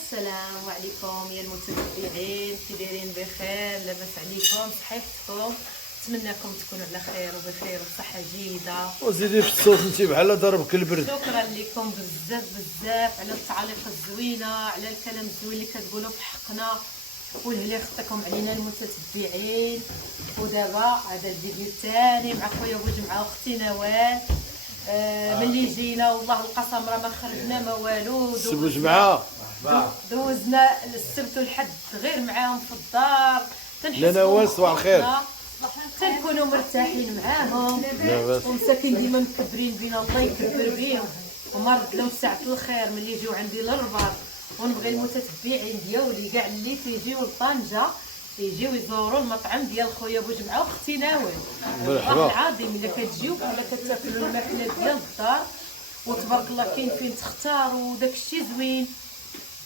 السلام عليكم يا المتابعين، كي دايرين؟ بخير، لاباس عليكم؟ صحيحتكم؟ نتمنىكم تكونوا على خير وبخير وبصحه جيده. وزيدي في الصوت، انت بحال ضربك البرد. شكرا لكم بزاف على التعاليق الزوينه، على الكلام الزوين اللي كتقولوا في حقنا واللي يخطيكم علينا المتتبعين. ودابا هذا الفيديو الثاني مع خويا بوجمعه واختي نوال. ملي جينا والله القسم راه ما خرجنا ما والو. سي بوجمعه دوزنا السبت والحد غير معاهم في الدار، لا نوال صباح الخير، تنكونوا مرتاحين معاهم ومساكين ديما مكبرين بينا، الله يكبر بيهم وما رد لهم ساعة الخير ملي يجيو عندي للرباط. ونبغي المتتبعين ديالي كاع اللي تيجيو لطنجة يجيو يزوروا المطعم ديال خويا بوجمعه واختي نوال. مرحبا. العظيم الا كتجيو ولا كتاكلوا الماكله ديال الدار وتبارك الله كاين فين تختاروا وداك الشيء زوين.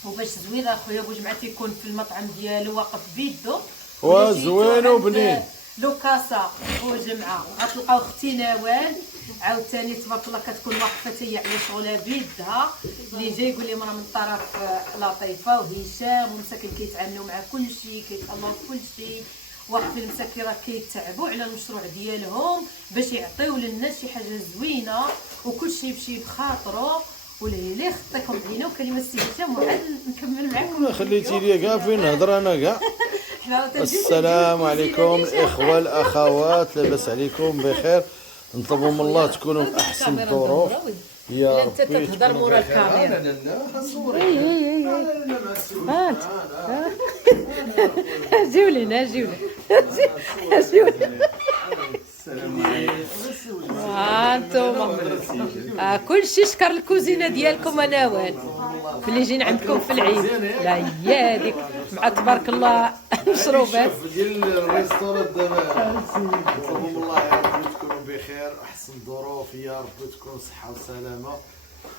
وباش زوين اخويا بوجمعه تيكون في المطعم ديالو واقف بيدو وزوين وبنين. لوكاسا بوجمعه غتلقاو اختي نوال عاوتاني تبارك الله كتكون واقفه هي على شغلها بيدها. اللي جاي يقول لي مرا من طرف لطيفه وهشام ومساكن كيتعاملوا مع كل شيء، كيتهلاو في كل شيء، واقفين مساكن راه كيتعبوا على المشروع ديالهم باش يعطيو للناس شي حاجه زوينه وكل شيء بشي بخاطرو. واللي يخطيكم علينا وكلمه السي هشام وعاد نكمل معكم. خليتي لي كاع فين نهضر انا كاع. السلام عليكم الاخوه الاخوات، لاباس عليكم بخير؟ نطلبوا من الله تكونوا في احسن الظروف يا انت تهضر مورا الكاميرا. جيو لنا جيو هانتوما كلشي شكر الكوزينه ديالكم انا وال اللي جينا عندكم في العيد. لا هي هذيك مع تبارك الله مشروبات ديال الريستوران دابا. نطلبوا الله يا ربي تكونوا بخير، احسن الظروف يا ربي، تكونوا صحه وسلامه.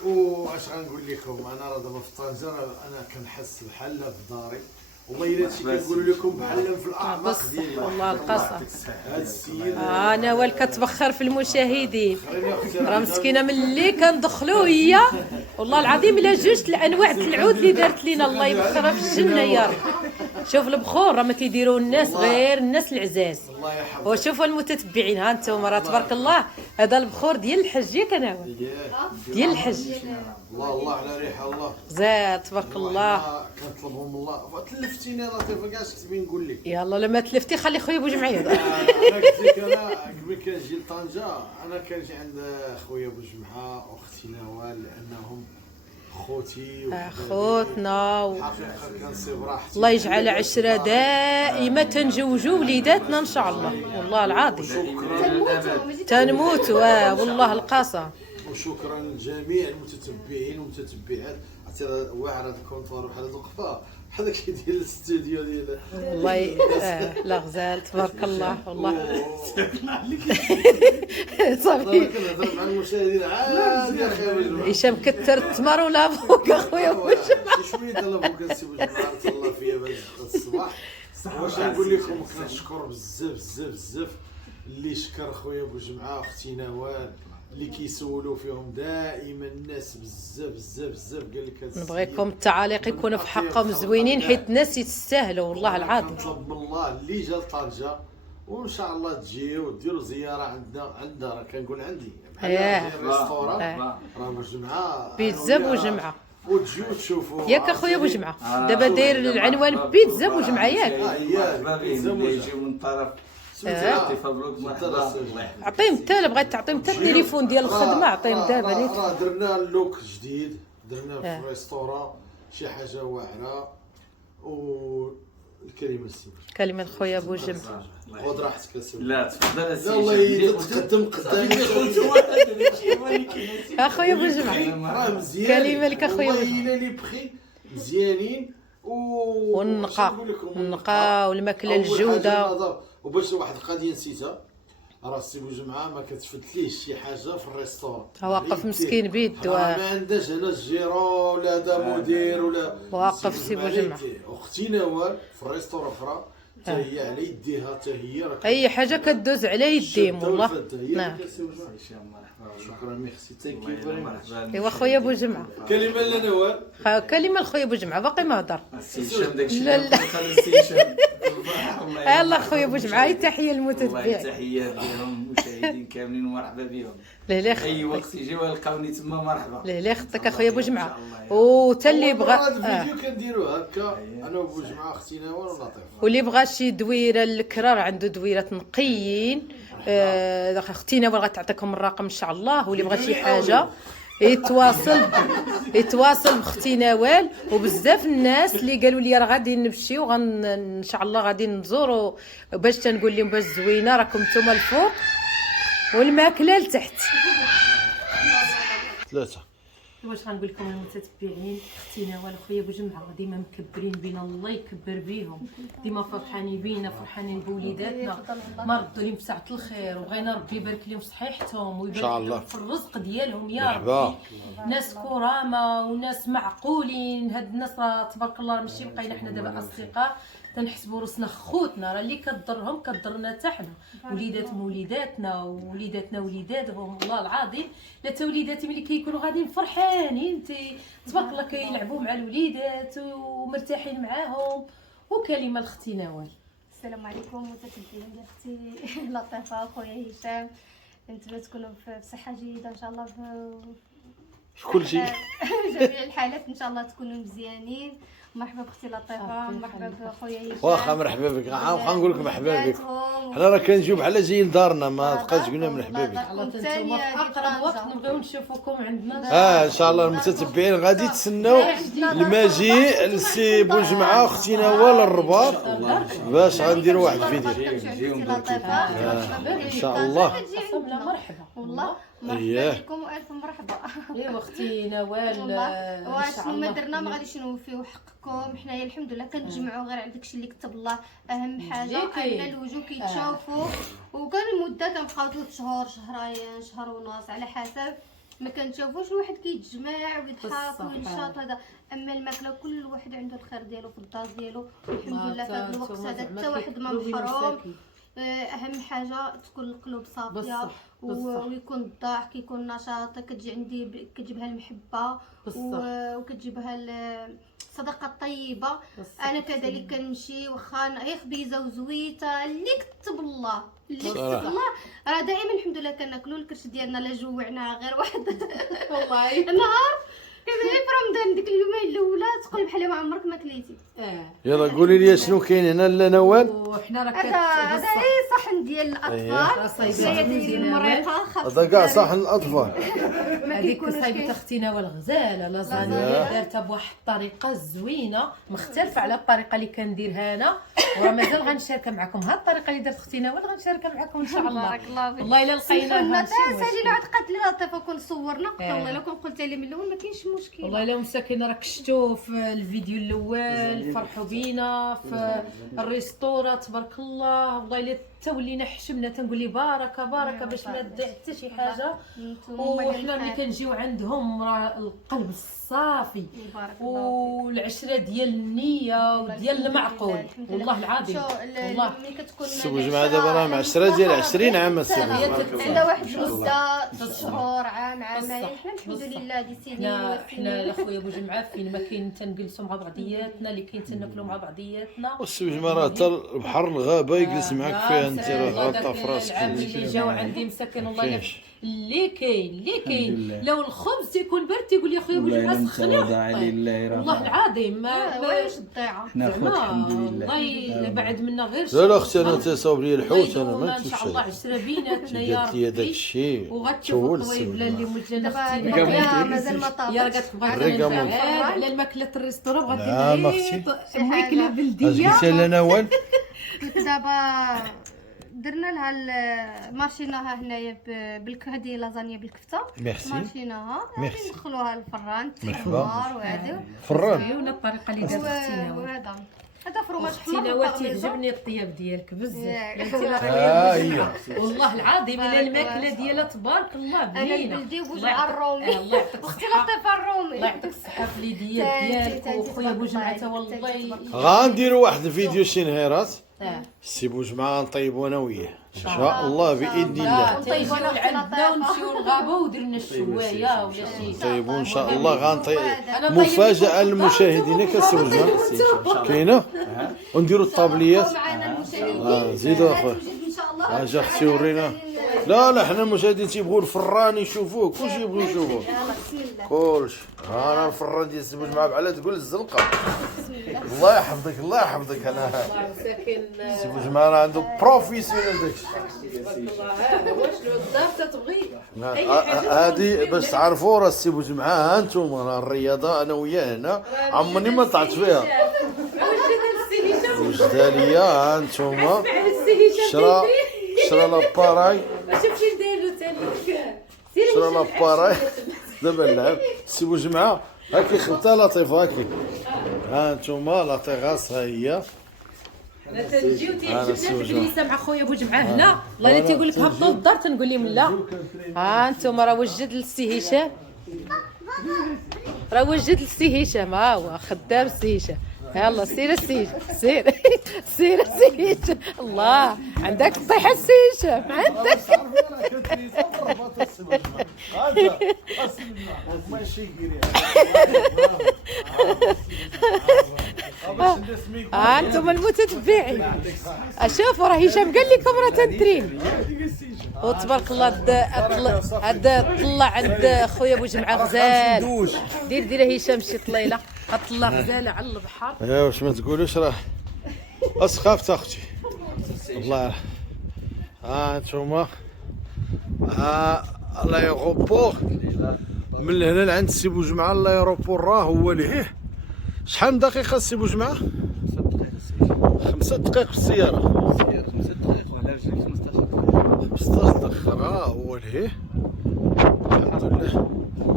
واش غنقول لكم، انا راه دابا في طنجه انا كنحس بحال في داري، والله الا هادشي كنقول لكم بحال في الاعماق ديالي. والله القصه هاد السيد انا وال كتبخر في المشاهدين، راه مسكينه ملي كندخلوا هي والله العظيم الا جوج الانواع العود اللي دارت لينا، الله يبخرها في الجنه يا رب. شوف البخور راه ما تيديروا الناس غير الناس العزاز. وشوفوا المتتبعين ها انتم راه تبارك الله هذا البخور ديال الحج ياك انا ديال الحج. الله على ريحه الله زاد تبارك الله. كنطلبوا من الله. تلفتيني لطيفه كاع كتبي نقول لك. يلا لما تلفتي خلي خويا بوجمعه يهضر. انا قلت لك انا قبل كنجي لطنجه انا كنجي عند خويا بوجمعه واختي نوال لانهم خوتي خوتنا حقيقه كنصيب راحتي. الله يجعل عشره دائمه تنجوجوا وليداتنا ان شاء الله. والله العظيم تنموت والله القاسه. وشكرا لجميع المتتبعين والمتتبعات. عرفتي واعر هذا الكونطوار بحال هذا القفا بحال داك ديال الاستوديو ديال والله لا غزال تبارك الله. والله صافي كنهضر مع المشاهدين عادي يا اخي. هشام كثر التمر ولا بوك اخويا شويه ديال ابوك السي بوجمعه الله فيا باش الصباح. واش نقول لكم، كنشكر بزاف اللي شكر خويا بوجمعه واختي نوال اللي كيسولوا فيهم دائما الناس بزاف قال لك نبغيكم التعاليق يكونوا في حقهم زوينين حيت الناس يستاهلوا والله العظيم. نطلب من الله اللي جا لطنجه وان شاء الله تجيو وديروا زياره عندنا راه كنقول عندي بحال الريستوران راه بوجمعه بيتزا بوجمعه وتجيو تشوفوا ياك اخويا بوجمعه. دابا داير العنوان بيتزا بوجمعه ياك. بيتزا يجيو من طرف عطيهم حتى بغيت تعطيهم حتى التليفون ديال الخدمه عطيهم دابا نيت. راه درنا اللوك جديد، درنا في الريستوران شي حاجه واعره. والكلمه السيد كلمه خويا بوجمعه. خذ راحتك اسيدي. لا تفضل اسيدي. لا والله تقدم قدامي اخويا بوجمعه راه مزيان. كلمه لك اخويا والله الا لي بخي مزيانين والنقاء والماكله الجوده. وباش واحد القضيه نسيتها، راه السي بوجمعه ما كتفتليش شي حاجه في الريستوران، واقف مسكين بيدو ما عندناش هنا الجيرو ولا دا مدير ولا واقف سي بوجمعه. اختي نوال في الريستوران اخرى حتى هي على يديها حتى هي راه اي حاجه كدوز على يديم والله. نعم. شكرا ميرسي ايوا خويا بوجمعه، كلمه لنوال. كلمه لخويا بوجمعه باقي ما هضر. السي هشام داكشي لا، لا. خلي السي هشام. الله خويا بوجمعه، هي تحيه والله للمتتبعين. تحيات لهم المشاهدين كاملين ومرحبا بهم. لا اي وقت يجيو يلقاوني تما مرحبا. لا خطك اخويا بوجمعه، وتا اللي بغى هذا الفيديو كنديرو هكا انا وبوجمعه اختي نوال ولطيف. واللي بغى شي دويره الكرار عنده دويره نقيين، اختينا بغا تعطيكم الرقم ان شاء الله. واللي بغى شي حاجه يتواصل باختي نوال. وبزاف الناس اللي قالوا لي راه غادي نمشيو ان شاء الله غادي نزوروا، باش تنقول لهم باش زوينه راكم نتوما الفوق والماكله لتحت. ثلاثه واش غنقول لكم المتتبعين، اختي نوال وخويا بوجمعه ديما مكبرين بينا، الله يكبر بيهم، ديما فرحانين بينا، فرحانين بوليداتنا، ما ردوا لهم بساعه الخير، وبغينا ربي يبارك لهم في صحيحتهم ويبارك لهم في الرزق ديالهم يا ربي. ناس كرامه وناس معقولين، هاد الناس راه تبارك الله راه ماشي بقينا حنا دابا اصدقاء، تنحسبوا روسنا خوتنا، راه اللي كضرهم كضرنا حتى حنا، وليداتهم وليداتنا ووليداتنا وليداتهم، والله العظيم لا تا وليداتي ملي كيكونوا غاديين فرحانين تبارك الله كيلعبوا مع الوليدات ومرتاحين معاهم. وكلمه لاختي نوال. السلام عليكم متتبعين ديال اختي لطيفه خويا هشام، نتمنى تكونوا في صحه جيده ان شاء الله، في كل شيء جميع الحالات ان شاء الله تكونوا مزيانين. مرحبا بختي لطيفه، مرحبا بخويا هشام. واخا مرحبا بك، غنقول لك مرحبا بك. حنا راه كنجيو بحال جاي لدارنا، ما تبقاش تقولنا مرحبا بك. نتوما في اقرب وقت نبغيو نشوفوكم عندنا ان شاء الله المتتبعين غادي تسناو المجيء للسي بوجمعه واختي نوال الرباط باش غنديروا واحد الفيديو ان شاء الله. مرحبا والله مرحبا بكم والف مرحبا. ايوا اختي نوال، واش ما درنا ما غاديش نوفيو حقكم، حنايا الحمد لله كنتجمعوا غير على داكشي اللي كتب الله. اهم حاجه ان الوجوه كيتشافوا، وكان المده كنبقاو 3 شهور، شهرين، شهر ونص على حسب ما كنشوفوش. الواحد كيتجمع ويضحك وينشاط هذا، اما الماكله كل واحد عنده الخير ديالو في الدار ديالو، والحمد لله في هذا الوقت هذا حتى واحد ما محروم. اهم حاجه تكون القلوب صافيه ويكون الضحك، يكون نشاط، كتجي عندي كتجيبها المحبه وكتجيبها الصدقه الطيبه. انا كذلك كنمشي واخا غير خبيزه وزويته اللي كتب الله، اللي كتب الله راه دائما الحمد لله كناكلوا الكرش ديالنا، لا جوعناها غير واحد والله نهار كذلك في رمضان ديك اليومين الاولى تقول بحال ما عمرك ما كليتي. يلا قولي لي شنو كاين هنا لنوال. وحنا راه هذا صحن ديال الاطفال، هي المريقه هذا كاع صحن الاطفال. هذيك صايبه اختي نوال غزاله لازانيا دارتها بواحد الطريقه زوينه مختلفه على الطريقه اللي كنديرها انا، وراه مازال غنشاركها معكم. هاد الطريقه اللي دارت اختي نوال غنشاركها معكم ان شاء الله. بارك الله فيك. والله الا لقيناها سالينا عاد قالت لي لطيفه كون صورنا، قلت والله الا كون قلت لي من الاول ما كاينش مشكل. والله الا مساكن راك شفتوا في الفيديو الاول فرحوا بينا في الريستورا تبارك الله. والله الا تولينا حشمنا، تنقول لي بركه باش ما تضيع حتى شي حاجه. وحنا ملي كنجيو عندهم راه القلب الصافي والعشره ديال النيه وديال المعقول، والله العظيم. والله ملي كتكون الجمعه دابا راه 10 ديال 20 عام عندها واحد المده 6 شهور عام عامين، حنا الحمد لله دي سنين. حنا اخويا بوجمعه فين ما كاين تنجلسوا مع بعضياتنا، اللي كاين تناكلوا مع بعضياتنا. والسوجمه راه حتى البحر الغابه يجلس معاك فيها انت، راه غلطه في راسك. العام اللي جاو عندي مساكن والله اللي كاين لو الخبز تيكون بارد تيقول لي اخويا بوجمعه سخنه، والله العظيم واش الضيعه والله بعد منا غير لا اختي انا تصاوب لي الحوت، انا ما ان شاء الله 10 بيناتنا يا قالت لي هذاك ربي. الشيء وغتشوفوا الطويبله اللي مولنا اختي دابا مازال ما طابش. يا راه كتبغي على الماكله الريستورون بغات لا ماكله بلديه. اش قلتي لنا نوال؟ دابا درنا لها مارشيناها هنايا هذه لازانيا بالكفته، مارشيناها ندخلوها للفران تحمر وهذا فران. عيونا الطريقه اللي دارت اختي نوال. هذا فرماج اختي نوال تيعجبني الطياب ديالك بزاف. والله العظيم الا الماكله ديالها تبارك الله بنينه. انا البلدي وبوجع الرومي، الله يعطيك اختي لطيفه الرومي. الله يعطيك الصحه في اليديات ديالك وخويا بوجمعه والله. غنديروا واحد الفيديو شي نهيرات سي بوجمعه نطيبوا انا وياه ان شاء الله باذن الله. نطيبوا العبده ونمشيو للغابه ودير لنا الشوايه ولا شي. نطيبوا ان شاء الله غنطيب مفاجاه للمشاهدين كسي بوجمعه كاينه ونديروا الطابليات. زيدوا اخويا اجا اختي ورينا. لا حنا المشاهدين تيبغوا الفران يشوفوه كلشي يبغوا يشوفوه كلشي. انا الفران ديال سي بوجمعه بحال تقول الزنقه. الله يحفظك الله يحفظك. انا سي بوجمعه راه عنده بروفيسيونيل داكشي. واش الدار تتبغي هادي باش تعرفوا راه سي بوجمعه. ها انتم راه الرياضه انا وياه هنا عمرني ما طلعت فيها. وجداليا ها انتم شرا لاباراي شرا لاباراي دابا نلعب. سي بوجمعه ها كيخبطها لطيفه هاكي. ها انتم لا تيغاس ها هي. انا تنجيو تيعجبنا في الجلسه مع خويا بوجمعه هنا. الله الا تيقول لك هبطوا للدار تنقول لهم لا. ها انتم راه وجد للسي هشام. راه وجد للسي هشام. ها هو خدام السي هشام. يلا سير السي هشام سير. سير السي هشام. الله عندك الصحه السي هشام عندك. انتم المتتبعين اشوفوا راه هشام قال لكم راه تنترين. وتبارك الله هذا طلع عند خويا بوجمعه غزال. دير هشام شي طليله طلع غزاله على البحر. ايوا واش ما تقولوش راه اسخافت اختي الله. ها انتوما ها لايروبور من هنا لعند سي بوجمعه. لايروبور راه هو لهيه. شحال من دقيقه سي بوجمعه؟ 5 دقائق في السياره. 5 دقائق وعلى رجلك 15 دقيقه راه هو لهيه. الحمد لله.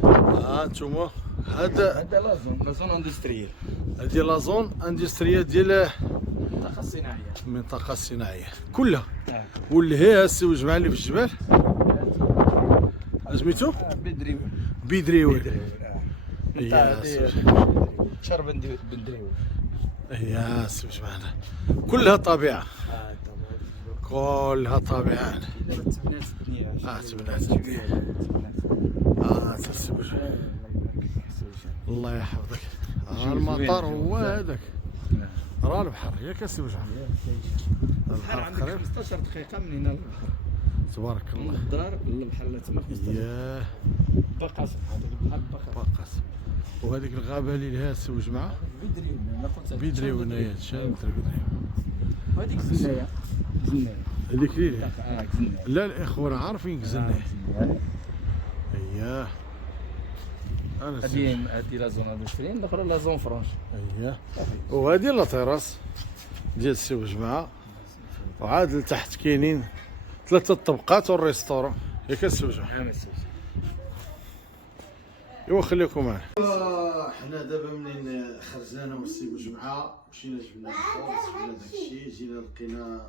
ها انتوما هذا لازون اندستريال. هذه لا زون اندستريال ديال المنطقه الصناعيه. المنطقه الصناعيه كلها. واللي سي بوجمعه اللي في الجبال سميتو بيدريول. يا شهر بندريول. يا سي بوجمعه كلها طبيعه. كلها طبيعه. تبنات سي بوجمعه الله يحفظك. المطار هو هذاك راه البحر ياك اسي بوجمعه. البحر عندك 15 دقيقه من هنا للبحر تبارك الله. من الدار للبحر لا تما 15. ياه بقاسم هذاك البحر بقاسم. وهذيك الغابه اللي لها سي بوجمعه بيدريو هنايا شان وهذيك زنايه هذيك اللي زنايه. لا الاخوان عارفين زنايه. اييه هذه لا زون اندستريال الاخرى لا زون فرونش. اييه وهذه لا تيراس ديال سي بوجمعه. وعاد لتحت كاينين 3 طبقات والريستورون ياك سي بوجمعه. ايوا خليكم معنا. حنا دابا منين خرجنا انا والسي بوجمعه مشينا جبنا الفطور جبنا داكشي جينا لقينا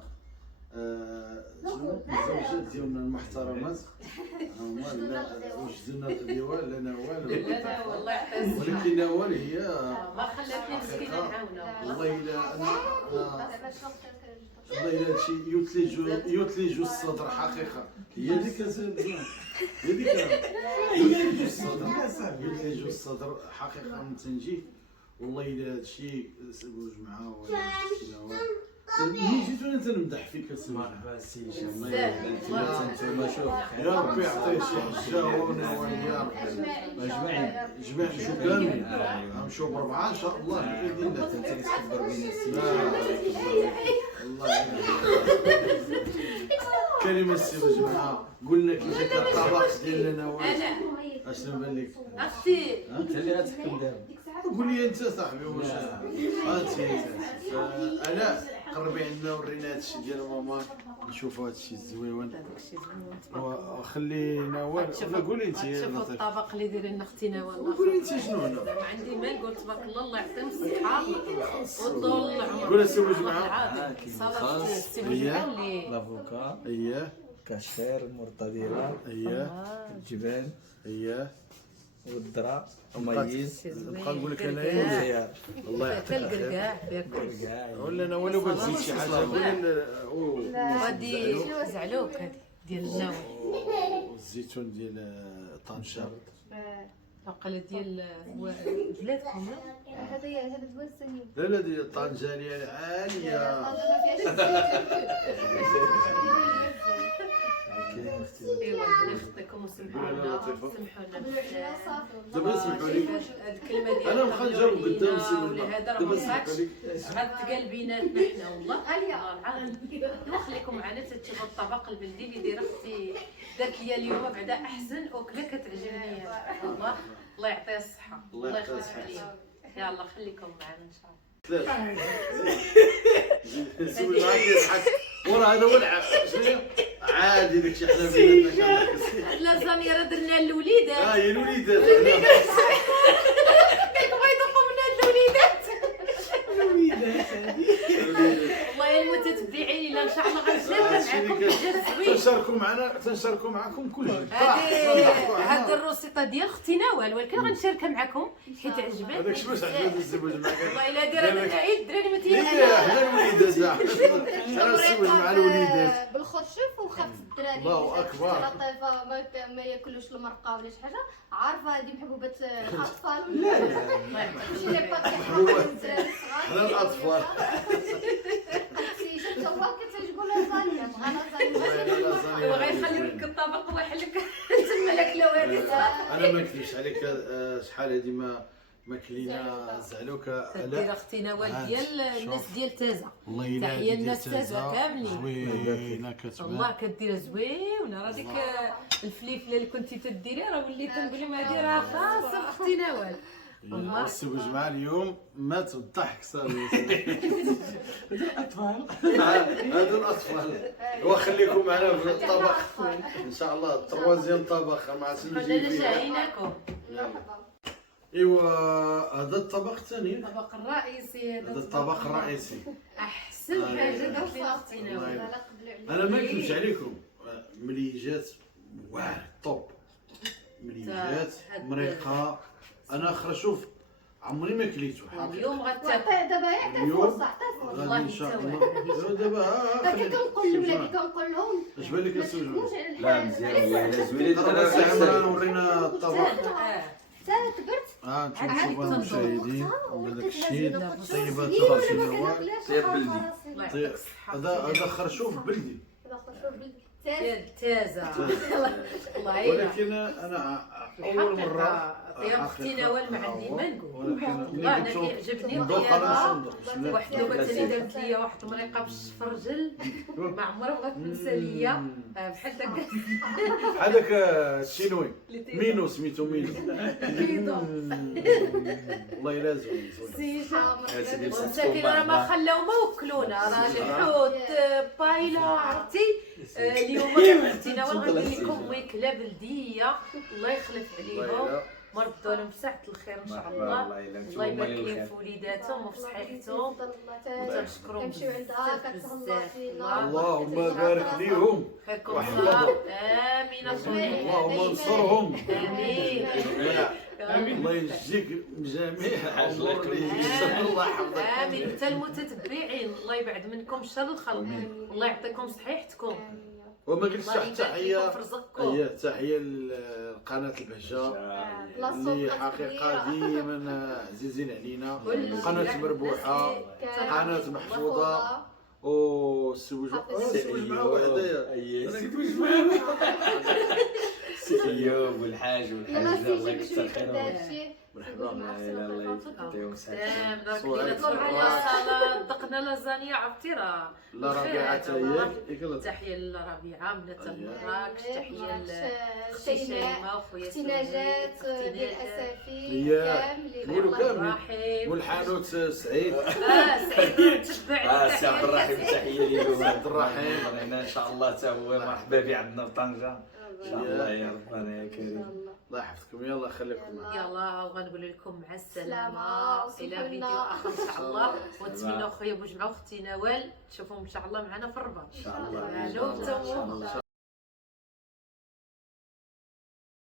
الزوجات ديالنا المحترمات هما وجدنا الغديوه لا نوال والله يحفظك. ولكن نوال هي ما خلاتني مسكينه نعاونها. والله الا انا والله الا هادشي يثلج الصدر حقيقه. هي اللي كتزيد هي اللي يثلج الصدر حقيقه من تنجي. والله الا هادشي سي بوجمعه ولا نوال ملي جيت وانا تنمدح فيك اسي مرحبا سي هشام. الله يبارك انتما شوف يا ربي يعطيه شي حجه ونوال يا ربي جميع شو كاملين غنمشيو ب4 ان شاء الله باذن الله. انت كتكبر بين السي الله يعينك. كلمه السي بوجمعه قلنا كي جاك الطبق ديال نوال اش نبان لك اختي انت اللي غتحكم دابا. قول لي انت صاحبي واش انت انا قربي عندنا ورينا هادشي ديال ماما نشوفوا هادشي الزويون. وخلي نوال ولا قولي انت يا شوفوا لطيف. الطبق اللي داير لنا اختي نوال. قولي انت شنو هنا. ما عندي ما نقول تبارك الله. الله يعطيهم الصحه وطول العمر. قول السي بوجمعه. صلاه السي بوجمعه اللي لافوكا اييه كاشير مرتضيره اييه الجبال اييه والدرا وميز. نبقى نقول لك انا مزيان. الله يعطيك الخير. الكركاع بياكل كاع ولا انا ولو بغيت تزيد شي حاجه قولي غادي زعلوك هادي ديال النوى الزيتون ديال طنجة. عقله ديال بلادكم هذا هو السمين. لا ديال طنجة عالية. ايوا نخطيكم وسمحوا لنا بزاف. دابا سمحوا لي الكلمه ديال انا نبقى نجاوب قدام سي ولا هذا راه دابا ما سمحوا صاكش لي غتقال بيناتنا حنا والله نخليكم معنا تتشوفوا الطبق البلدي اللي دايره اختي دارت ليا اليوم بعدا احسن اكله كتعجبني والله. الله يعطيها الصحه الله يخلص عليا. يلا خليكم معنا ان شاء الله. سوي معاك يضحك ورا هذا هو شنو عادي داكشي حنا بيناتنا اللازانيا راه درنا للوليدات. هي الوليدات كيبغيو يذوقوا من هاد الوليدات. والله يا المتتبعين الا ان شاء الله غنشارك معكم حاجات زوينه. تنشاركوا معكم كل شيء. هاد الروسيطه ديال اختي نوال ولكن غنشاركها معكم حيت عجبتني. هذاك شنو عجبني الزواج معاك. والله الا دايره العيد الدراري ما حنا الوليدات انا الزواج مع الوليدات. بالخرشف وخفت الدراري. الله أكبر. لطيفه ما ياكلوش المرقه ولا شي حاجه. عارفه هذه محبوبات الاطفال ولا شي لي بابي حنا الدراري حنا الاطفال. شفت هو كتعجبو لازانيا بغا لازانيا. وغيخليو لك الطبق واحد لك تما الاكله وهذه. انا ما نكذبش عليك شحال هذه ما كلينا زعلوكه. دير اختي نوال ديال الناس ديال تازه. الله يلا تحيه الناس تازه كاملين. زوينه كتبان. والله كديرها زوينه. راه ديك الفليفله اللي كنتي تديريها راه وليت نقول لهم هذه راه خاصه اختي نوال. والله الزواج مع اليوم مات بالضحك صافي. هادو الاطفال. وخليكم معنا في الطبق ان شاء الله. التروازيام طبق مع شنو كنا جاي فيه. جاييناكم. ايوا هذا الطبق الثاني. الطبق الرئيسي هذا الطبق الرئيسي. احسن حاجه درت لنا اختي نوال. انا ما نكذبش عليكم ملي جات واعر طوب. ملي جات مريقه. انا اخر شوف عمري ما كليتو حقيقة. اليوم غتاكل. دابا يعطيه اليوم فرصه عطيه فرصه. غادي ان شاء الله. دابا هكا كنقول لولادي كنقول لهم اش بالك السوجو؟ لا مزيان والله الا زوينين. انا سي عمران ورينا الطبق. حتى كبرت. نشوفوا المشاهدين داك الشيء طيبات سنين راسي ولا ما نوال. كناكلهاش. طيب بلدي. الله يعطيك الصحه. هذا خرشوف بلدي. ديال تازه. الله ولكن انا اول مره طياب اختي نوال ما عندي ما نقول. ولكن والله انا كيعجبني ندوق انا الطيابه. نصندوق. بسم الله. واحد الوقت اللي دارت ليا واحد المريقه بالشفرجل ما عمرها بغات تنسى ليا بحال داك هذاك الشينوي مينو سميتو مينو. والله الا زوين زوين. مساكين راه ما خلاو ما وكلونا. راه الحوت بايلا عرفتي. اليوم اختي نوال غندير لكم ماكله بلديه الله يخلف عليهم. مرضوا لهم بساعة الخير ان شاء الله. الله يبارك لهم في وليداتهم وفي صحيحتهم. وتنشكرهم كنمشيو عندها كتهلا فينا. اللهم بارك ليهم. خيركم الله. امين اخويا. اللهم انصرهم. امين. الله يجزيك جميع الامور اللي الله يحفظك. امين. حتى المتتبعين الله يبعد منكم شر الخلق. الله يعطيكم صحيحتكم. وما قلتش الله يبارك تحيه لكم في رزقكم. هي تحيه لقناه البهجه اللي حقيقه ديما عزيزين علينا. قناه مربوحه قناه محفوظه والسوج مع وحدايا. انا كنت واش معاهم. سي ايوب والحاج يلا والحاجه الله سيدي يكثر بشوي خيرهم. مرحبا. مرحبا الله يديهم الصحه. درك لينا تفرجنا دقنا لازانيا عرفتي راه لا ربيعه حتى هي. تحيه لربيعه من مراكش. تحيه اختي شيماء وخويا اختي نجاة ديال اسافي هي كاملين. قولوا الله كامل. الرحيم. والحانوت سعيد. سعيد تبع سي عبد الرحيم تحيه ليهم. عبد الرحيم. هنا ان شاء الله حتى هو مرحبا به عندنا في طنجه ان شاء الله يا ربنا يا كريم. الله يحفظكم. يلا خليكم معنا. يلا وغنقول لكم مع سلامة. السلامه الى فيديو اخر ان شاء الله. ونتمنى خويا بوجمعوا اختي نوال تشوفهم ان شاء الله معنا في الرباط. ان شاء الله الو ان شاء الله.